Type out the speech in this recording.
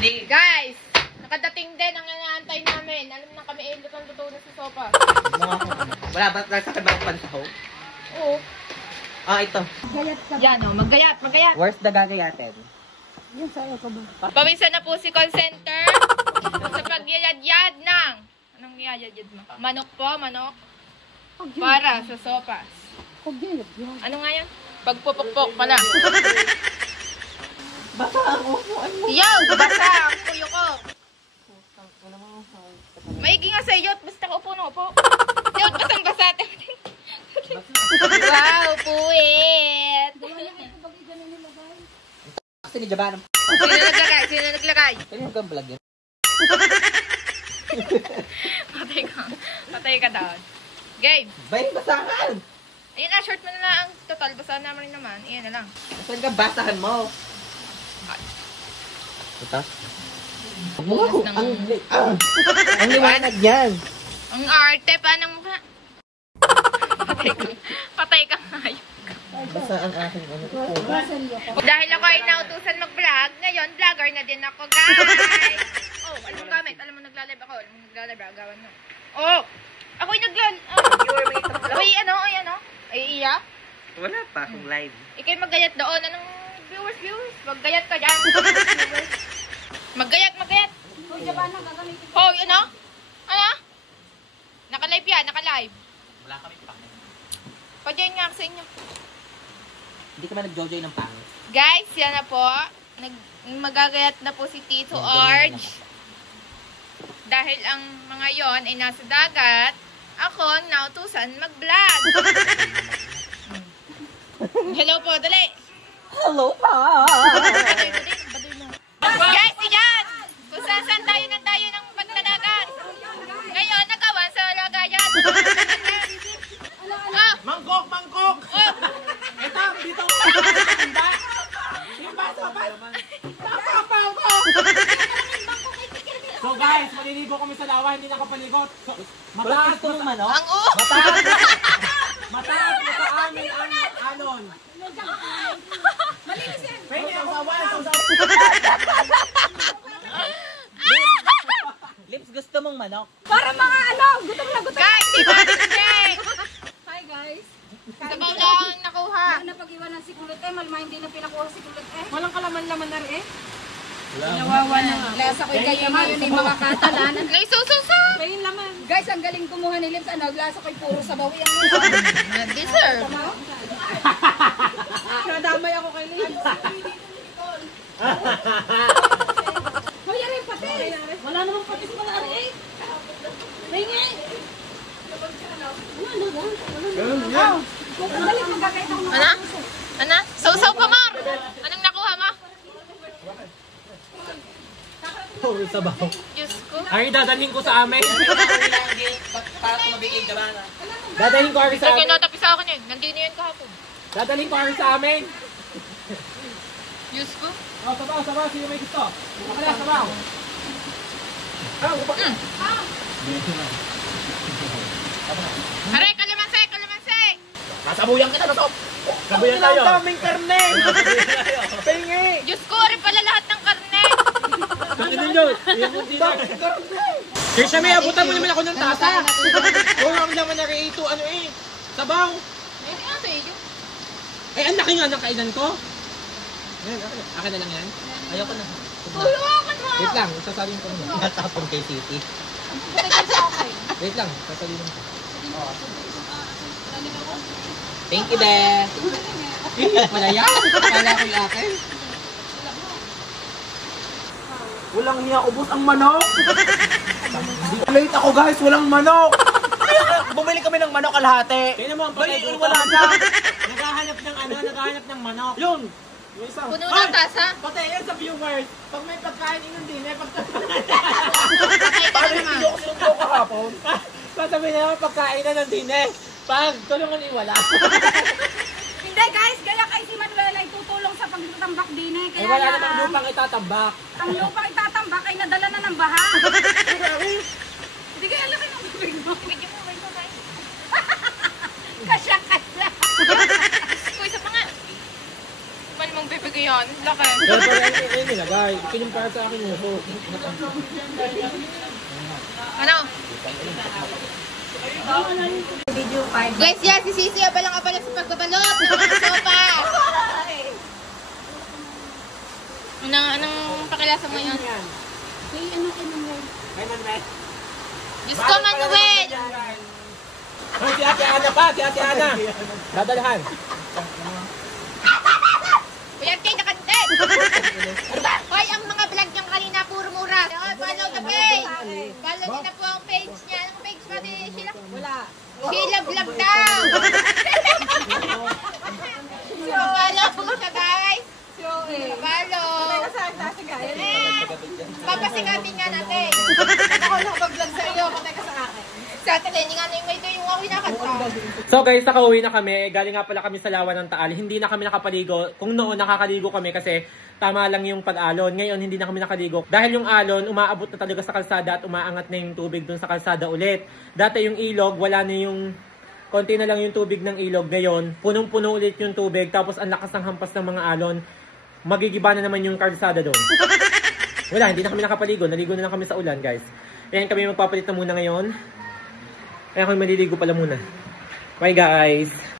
Guys, nakadating din ang inaantay namin. Alam na kami, lutong luto na sa sopa. Wala ba? Nasa kibang pansaho? Oo. Ah, ito. Yan o, maggayat. Where's the gagayatin? Yan sa'yo ka ba? Pawisan na po si call center sa pagyayad-yad ng... Anong yayad mo? Manok po, manok. Para sa sopas. Ano nga yan? Pagpupukpok pala. Basta ang upuan mo. Yo! Basta ang puyo ko. Maigi nga sa iyot. Basta ka upo na upo. Iyot, basang-basa. Wow, puwit. Kasi ni Jaban. Sino naglagay? Pwede mo kang vlog yun. Patay ka down. Game. Bay, basahan! Ayun na, short mo na lang. Total, basahan naman rin naman. Iyan na lang. Saan ka basahan mo? Ito? Bukas ng... Ang liwanag yan. Ang arte pa ng mukha. Patay ka ngayon. Basta ang aking ano. Dahil ako ay nautusan mag-vlog, ngayon vlogger na din ako, guys. Oh, alam mo gamit. Alam mo nagla-live ako. Alam mo nagla-live, agawan mo. Oh! Ako ay Ay, ano? Ay, iya? Wala pa akong live. Ikay maggayat doon. Anong viewers? Maggayat ka dyan. Maggayat. Uy, Japan na, gagamitin. Oh, yun o? Ano? Naka-live yan, naka-live. Wala kami pa. Pa-join nga ako sa inyo. Hindi ka ba nag-jojoy ng pangit? Guys, yan na po. Magagayat na po si Tito Arj. Dahil ang mga yon ay nasa dagat, ako nautusan mag-vlog. Hello po, dali. Hello pa! Baduy mo. Guys, yan! Kung saan tayo ng pagtadagat. Ngayon, nakawan sa lagayan. Ah! Mangkok! Oh! Ito, dito! Yung baso pa! Napapaw ko! So guys, maliligo kami sa lawa, hindi nakapaligot. So, mataas Gusto mong manok? Ang mataas mo sa amin ang alon. Malinis yan. Pwede ang sawan. Lips, gusto mong manok? Para mga gutom na gutom. Guys, si Mami Hi guys. Sabaw lang nakuha. Ano na pag-iwan ng sikulot malma hindi na pinakuha sikulot Walang kalaman-laman na rin Nawawa na. Lasa ko'y kaya ngayon ay mga katalanan. Naisususa! Ayun laman. Guys, ang galing kumuha ni Lips. Lasa ko'y puro sabaw yan. Deserve. Nadamay ako kay Lips. Hoy, rin pati. Wala namang pati sa mga ari. Ringi. Balik magkakait ako ng Ano? Sausaw pa, Mar! Anong nakuha mo? Puro sabaw. Diyos ko. Ay, dadalhin ko sa amin. Para tumabigay Jaban. Dadalhin ko ari sa Ito amin. kinatapi sa akin yun. Nandito yan kahapon. Dadalhin ko ari sa amin. Diyos ko. Oh, sabaw. Sino may gusto? Wala, sabaw. Aray, kalamansi! Kasabuyan kita na to. Sabuyan tayo. Ang daming karne. Pingi. Diyos ko, rin pala lahat ng karne. Ano yun? Kaya siya may abutan mo naman ako ng tasa. Kung ang naman na ito, sabaw. Ay, hindi nga sa iyo. Ay, ang laki nga ng kainan ko. Akin na lang yan. Ayoko na. Tulungan mo! Wait lang, sasabihin ko muna. Natapon kay Titi. Wait lang, sasabihin ko. Thank you, Be. Wala yan. Kala ko yung akin. Walang hiya, ubos ang manok. Late ako guys, walang manok. Bumili kami ng manok kalahati. Kaya naman, Bay, wala na. Naghahanap ng manok. Yun. Yung isa. Puno ng tasa. Patay yan sa viewers. Pag may pagkain inon din, may pagkain. Patay ka na naman. Hindi ako sinubuko kahapon. Sasabihin naman pagkain na ng din Pag tulungan iwala. Hindi guys, kaya kay si Manuel ay tutulong sa pagtatambak din Ay wala namang lupang itatambak. Ang lupang itatambak ay nadala na ng baha. Hindi kaya laki ng bibig mo. Medyo mo, guys. Kasya. Ko, isa pa nga. Man mong bibigay yan. Laki. Pero ayun nilagay. Kinumpara sa akin yung so. Ano? Video 5. Guys, yan, si Sisi abalang-abala sa pagbabalot ng mga sopa. Anong pakilasa mo yun? May ano ka naman. Diyos ko, Manuel! Ay, si Ate Ana pa! Si Ate Ana! Dadalhan! Kuya Kay, nakantin! Hoy, ang mga vlog niyang kanina, puro mura. Hoy, follow the page! Follow niyo na po ang page niya. Anong page ba ni Sheila? Wala. Sheila Vlog daw! Follow po siya, guys! Follow! Papasikapin nga natin. Ako nakapag-vlog sa iyo, patay ka sa akin. Sa atin, hindi nga na yung may ito yung ako nakanta. So guys, nakauwi na kami. Galing nga pala kami sa Lawa ng Taal. Hindi na kami nakapaligo. Kung noon nakakaligo kami kasi tama lang yung pag-alon. Ngayon hindi na kami nakaligo. Dahil yung alon, umaabot na talaga sa kalsada at umaangat na yung tubig dun sa kalsada ulit. Dati yung ilog, wala na yung konti na lang yung tubig ng ilog. Ngayon, punong-puno ulit yung tubig. Tapos ang lakas ng hampas ng mga alon. Magigiba na naman yung kalsada doon. Wala, hindi na kami nakapaligo. Naligo na lang kami sa ulan, guys. Ayan kami magpapalit na muna ngayon. Ayan kami maliligo pala muna. Bye, guys!